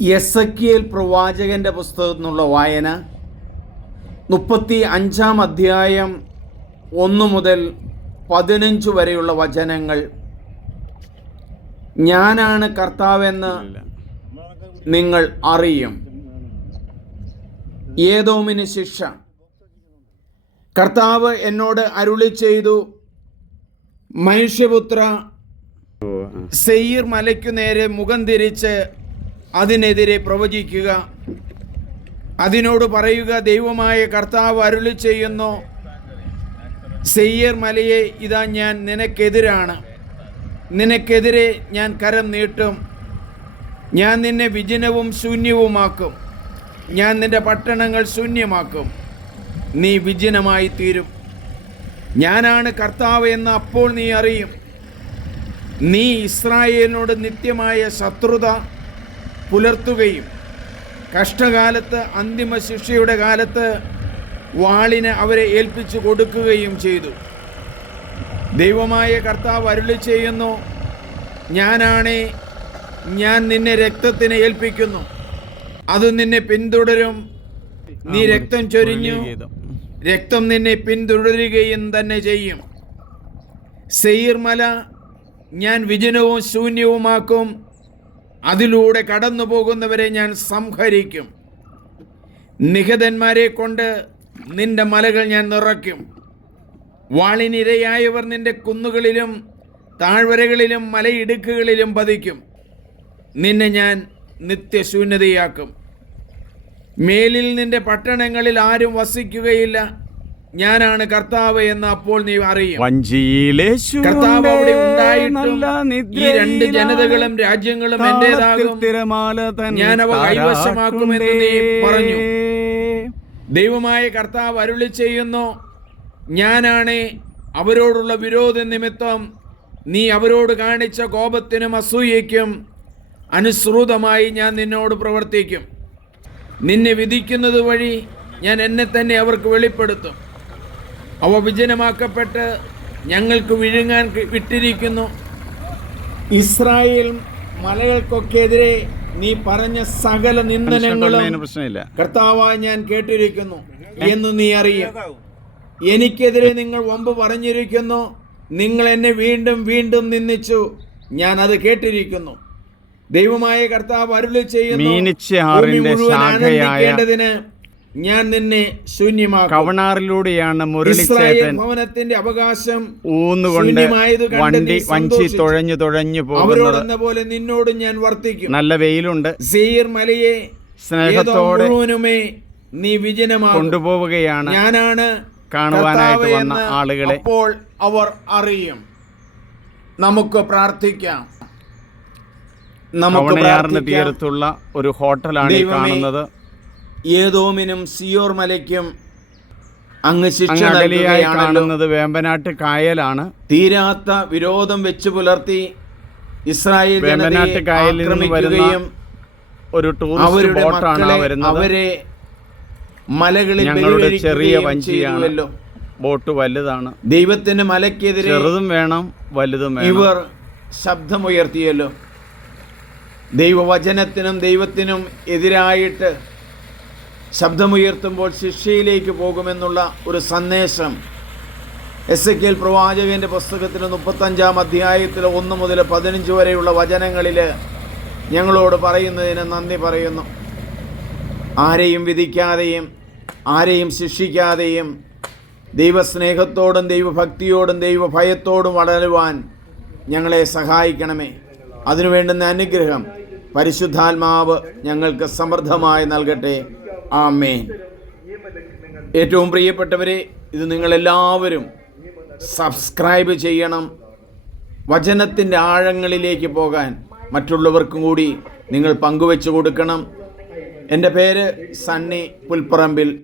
എസക്കിയേൽ പ്രവാചകന്റെ പുസ്തകത്തിൽ നിന്നുള്ള വായന മുപ്പത്തി അഞ്ചാം അധ്യായം ഒന്ന് മുതൽ പതിനഞ്ച് വരെയുള്ള വചനങ്ങൾ. ഞാനാണ് കർത്താവെന്ന് നിങ്ങൾ അറിയും. ഏതോമിന് ശിക്ഷ. കർത്താവ് എന്നോട് അരുളി ചെയ്തു മനുഷ്യപുത്ര സെയ്യർ മലയ്ക്കു നേരെ മുഖം തിരിച്ച് അതിനെതിരെ പ്രവചിക്കുക. അതിനോട് പറയുക ദൈവമായ കർത്താവ് അരുളി ചെയ്യുന്നു സെയ്യർ മലയെ ഇതാ ഞാൻ നിനക്കെതിരാണ്. നിനക്കെതിരെ ഞാൻ കരം നീട്ടും. ഞാൻ നിന്നെ വിജനവും ശൂന്യവുമാക്കും. ഞാൻ നിന്റെ പട്ടണങ്ങൾ ശൂന്യമാക്കും. നീ വിജനമായി തീരും. ഞാനാണ് കർത്താവ് എന്ന് അപ്പോൾ നീ അറിയും. നീ ഇസ്രായേലിനോട് നിത്യമായ ശത്രുത പുലർത്തുകയും കഷ്ടകാലത്ത് അന്തിമ ശിക്ഷയുടെ കാലത്ത് വാളിന് അവരെ ഏൽപ്പിച്ചു കൊടുക്കുകയും ചെയ്തു. ദൈവമായ കർത്താവ് അരുളി ചെയ്യുന്നു ഞാനാണേ ഞാൻ നിന്നെ രക്തത്തിന് ഏൽപ്പിക്കുന്നു. അത് നിന്നെ പിന്തുടരും. നീ രക്തം ചൊരിഞ്ഞു. രക്തം നിന്നെ പിന്തുടരുകയും തന്നെ ചെയ്യും. സെയ്യർമല ഞാൻ വിജനവും ശൂന്യവുമാക്കും. അതിലൂടെ കടന്നു പോകുന്നവരെ ഞാൻ സംഹരിക്കും. നിഹതന്മാരെ കൊണ്ട് നിന്റെ മലകൾ ഞാൻ നിറയ്ക്കും. വാളിനിരയായവർ നിന്റെ കുന്നുകളിലും താഴ്വരകളിലും മലയിടുക്കുകളിലും പതിക്കും. നിന്നെ ഞാൻ നിത്യശൂന്യതയാക്കും. മേലിൽ നിന്റെ പട്ടണങ്ങളിൽ ആരും വസിക്കുകയില്ല. ഞാനാണ് കർത്താവ് എന്ന് അപ്പോൾ നീ അറിയും. കർത്താവ് അവിടെ ഉണ്ടായിട്ടും ഈ രണ്ട് ജനതകളും രാജ്യങ്ങളും എന്റേതാകും. ഞാൻ അവ കൈവശമാക്കുമെന്ന് നീ പറഞ്ഞു. ദൈവമായ കർത്താവ് അരുളി ചെയ്യുന്നു ഞാനാണ് അവരോടുള്ള വിരോധ നിമിത്തം. നീ അവരോട് കാണിച്ച കോപത്തിനും അസൂയയ്ക്കും അനുസൃതമായി ഞാൻ നിന്നോട് പ്രവർത്തിക്കും. നിന്നെ വിധിക്കുന്നത് വഴി ഞാൻ എന്നെ തന്നെ അവർക്ക് വെളിപ്പെടുത്തും. അവ വിജനമാക്കപ്പെട്ട് ഞങ്ങൾക്ക് വിഴുങ്ങാൻ വിട്ടിരിക്കുന്നു. ഇസ്രായേൽ മലകൾക്കൊക്കെതിരെ നീ പറഞ്ഞ സകല നിന്ദനങ്ങളും പ്രശ്നമില്ല. കർത്താവായി ഞാൻ കേട്ടിരിക്കുന്നു എന്ന് നീ അറിയും. എനിക്കെതിരെ നിങ്ങൾ വമ്പ് പറഞ്ഞിരിക്കുന്നു. നിങ്ങൾ എന്നെ വീണ്ടും വീണ്ടും നിന്ദിച്ചു. ഞാൻ അത് കേട്ടിരിക്കുന്നു. ദൈവമായ കർത്താവ് അരുളി ചെയ്യുന്നു. ഞാൻ നിന്നെ കവണാറിലൂടെയാണ് മുരളിച്ചേട്ടൻ ഭവനത്തിന്റെ അവകാശം ഊന്നുകൊണ്ട് വണ്ടി വഞ്ചി. തുഴഞ്ഞു തുഴഞ്ഞു പോകുന്നത് പോലെ നിന്നോടും ഞാൻ വർത്തിക്കും. നല്ല വെയിലുണ്ട്. സീർ മലയെ സ്നേഹത്തോടെ നീ വിജനമാ കൊണ്ടുപോവുകയാണ് ഞാനാണ് കാണുവാനായിട്ട് വന്ന ആളുകളെ. അപ്പോൾ അവർ അറിയും. നമുക്ക് പ്രാർത്ഥിക്കാം. നമുക്ക് തീരത്തുള്ള ഒരു ഹോട്ടലാണ് ഈ കാണുന്നത്. ഏതോമിനും സിയോർ മലയ്ക്കും അങ്ങ് ശിക്ഷ നൽകുകയാണെന്നത് കാണുന്നത് വേമ്പനാട്ട് കായലാണ്. തീരാത്ത വിരോധം വെച്ചു പുലർത്തി ഇസ്രായേൽ വേമ്പനാട്ട് കായലിൽ ആക്രമിക്കുകയും ഒരു ടൂറിസ്റ്റ് ബോട്ടാണ് വരുന്നത്. അവരെ മലകളിൽ ഞങ്ങളുടെ ചെറിയ വഞ്ചിയാണല്ലോ ബോട്ട് വലുതാണ്. ദൈവത്തിന്റെ മലയ്ക്കെതിരെ ചെറുതും വേണം വലുതും വേണം. ഇവർ ശബ്ദമുയർത്തിയല്ലോ. ദൈവവചനത്തിനും ദൈവത്തിനും എതിരായിട്ട് ശബ്ദമുയർത്തുമ്പോൾ ശിക്ഷയിലേക്ക് പോകുമെന്നുള്ള ഒരു സന്ദേശം. എസ് എ കെൽ പ്രവാചകന്റെ പുസ്തകത്തിൽ മുപ്പത്തഞ്ചാം അധ്യായത്തിൽ ഒന്ന് മുതൽ പതിനഞ്ച് വരെയുള്ള വചനങ്ങളിൽ ഞങ്ങളോട് പറയുന്നതിന് നന്ദി പറയുന്നു. ആരെയും വിധിക്കാതെയും ആരെയും ശിക്ഷിക്കാതെയും ദൈവസ്നേഹത്തോടും ദൈവഭക്തിയോടും ദൈവഭയത്തോടും വളരുവാൻ ഞങ്ങളെ സഹായിക്കണമേ. അതിനു വേണ്ടുന്ന അനുഗ്രഹം പരിശുദ്ധാത്മാവ് ഞങ്ങൾക്ക് സമൃദ്ധമായി നൽകട്ടെ. ആമേൻ. ഏറ്റവും പ്രിയപ്പെട്ടവരെ ഇത് നിങ്ങളെല്ലാവരും സബ്സ്ക്രൈബ് ചെയ്യണം. വചനത്തിന്റെ ആഴങ്ങളിലേക്ക് പോകാൻ മറ്റുള്ളവർക്കും കൂടി നിങ്ങൾ പങ്കുവെച്ചു കൊടുക്കണം. എന്റെ പേര് സണ്ണി പുൽപ്പറമ്പിൽ.